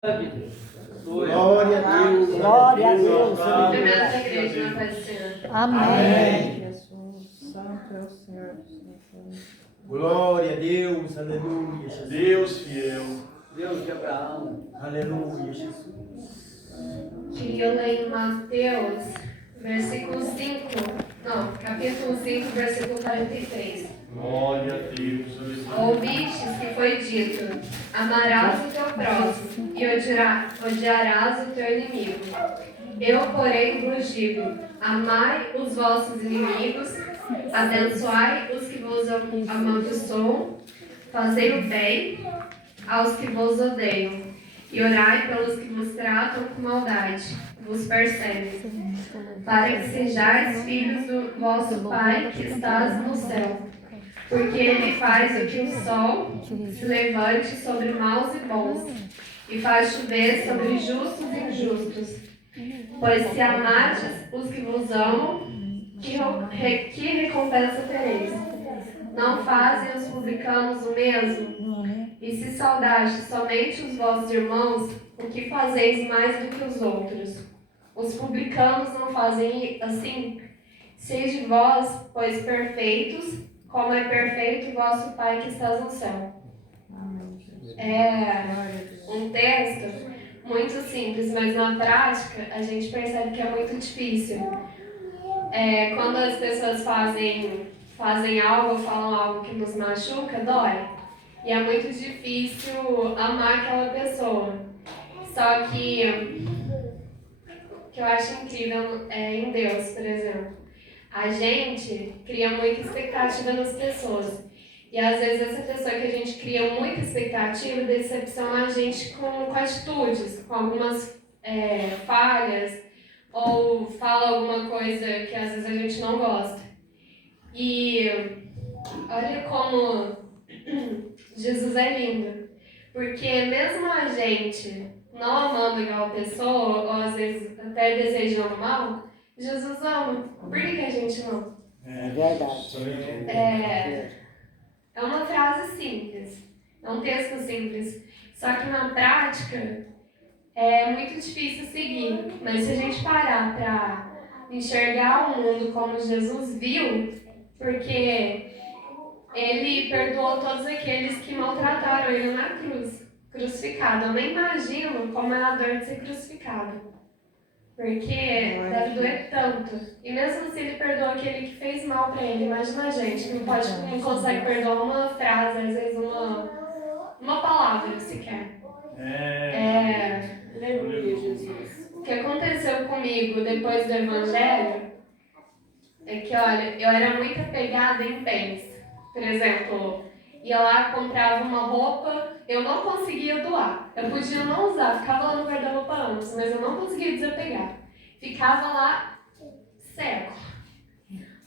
Glória a Deus. Glória a Deus. Primeiro da igreja, na paz do Senhor. Amém. Jesus, santo é o Senhor. Glória a Deus, aleluia, Jesus. Deus fiel. Deus de Abraão, aleluia, Jesus. Que eu leio em Mateus, versículo 5, não, capítulo 5, versículo 43. Glória a Deus, aleluia. Ouvistes que foi dito: amarás o teu próximo e odiarás o teu inimigo. Eu, porém, vos digo: amai os vossos inimigos, abençoai os que vos amaldiçoam, fazei o bem aos que vos odeiam, e orai pelos que vos tratam com maldade, vos perseguem, para que sejais filhos do vosso Pai que estás no céu. Porque ele faz o que o sol se levante sobre maus e bons, e faz chover sobre justos e injustos. Pois se amardes os que vos amam, que recompensa tereis? Não fazem os publicanos o mesmo? E se saudastes somente os vossos irmãos, o que fazeis mais do que os outros? Os publicanos não fazem assim? Sede vós, pois, perfeitos, como é perfeito o vosso Pai que está no céu. É um texto muito simples, mas na prática a gente percebe que é muito difícil. Quando as pessoas fazem algo ou falam algo que nos machuca, dói. E é muito difícil amar aquela pessoa. Só que o que eu acho incrível em Deus, por exemplo, a gente cria muita expectativa nas pessoas. E às vezes essa pessoa que a gente cria muita expectativa decepciona a gente com atitudes, com algumas falhas, ou fala alguma coisa que às vezes a gente não gosta. E olha como Jesus é lindo. Porque mesmo a gente não amando igual a pessoa, ou às vezes até desejando mal, Jesus ama. Por que a gente não? É verdade. É uma frase simples, é um texto simples, só que na prática é muito difícil seguir. Mas se a gente parar para enxergar o mundo como Jesus viu, porque ele perdoou todos aqueles que maltrataram ele na cruz, crucificado. Eu nem imagino como é a dor de ser crucificado. Porque deve doer tanto. E mesmo se ele perdoa aquele que fez mal pra ele, imagina a gente, não consegue perdoar uma frase, às vezes uma palavra sequer. Aleluia, Jesus. O que aconteceu comigo depois do Evangelho é que, olha, eu era muito apegada em bens. Por exemplo, ia lá, comprava uma roupa, eu não conseguia doar. Eu podia não usar, ficava lá no guarda-roupa anos, mas eu não conseguia desapegar. Ficava lá cego.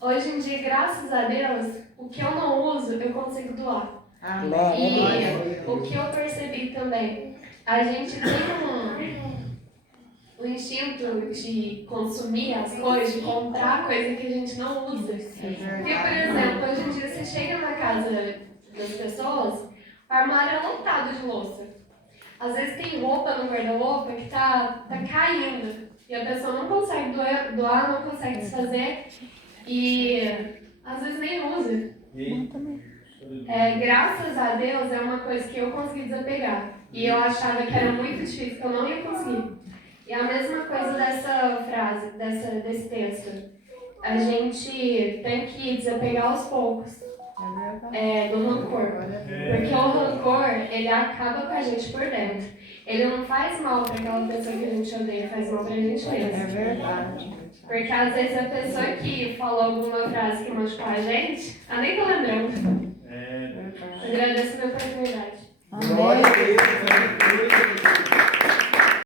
Hoje em dia, graças a Deus, o que eu não uso, eu consigo doar. E o que eu percebi também, a gente tem um instinto de consumir as coisas, de comprar coisa que a gente não usa. Porque, por exemplo, hoje em dia você chega na casa das pessoas, o armário é lotado de louça. Às vezes tem roupa no guarda-roupa que tá caindo. E a pessoa não consegue doar, não consegue desfazer. E às vezes nem usa. Graças a Deus é uma coisa que eu consegui desapegar. E eu achava que era muito difícil, que eu não ia conseguir. E a mesma coisa dessa frase, desse texto. A gente tem que desapegar aos poucos do rancor. Porque o rancor, ele acaba com a gente por dentro. Ele não faz mal para aquela pessoa que a gente odeia, faz mal pra gente mesmo. É verdade. Porque às vezes a pessoa que falou alguma frase que machucou a gente, ela nem tá lembrando. Agradeço a minha oportunidade. Glória a Deus.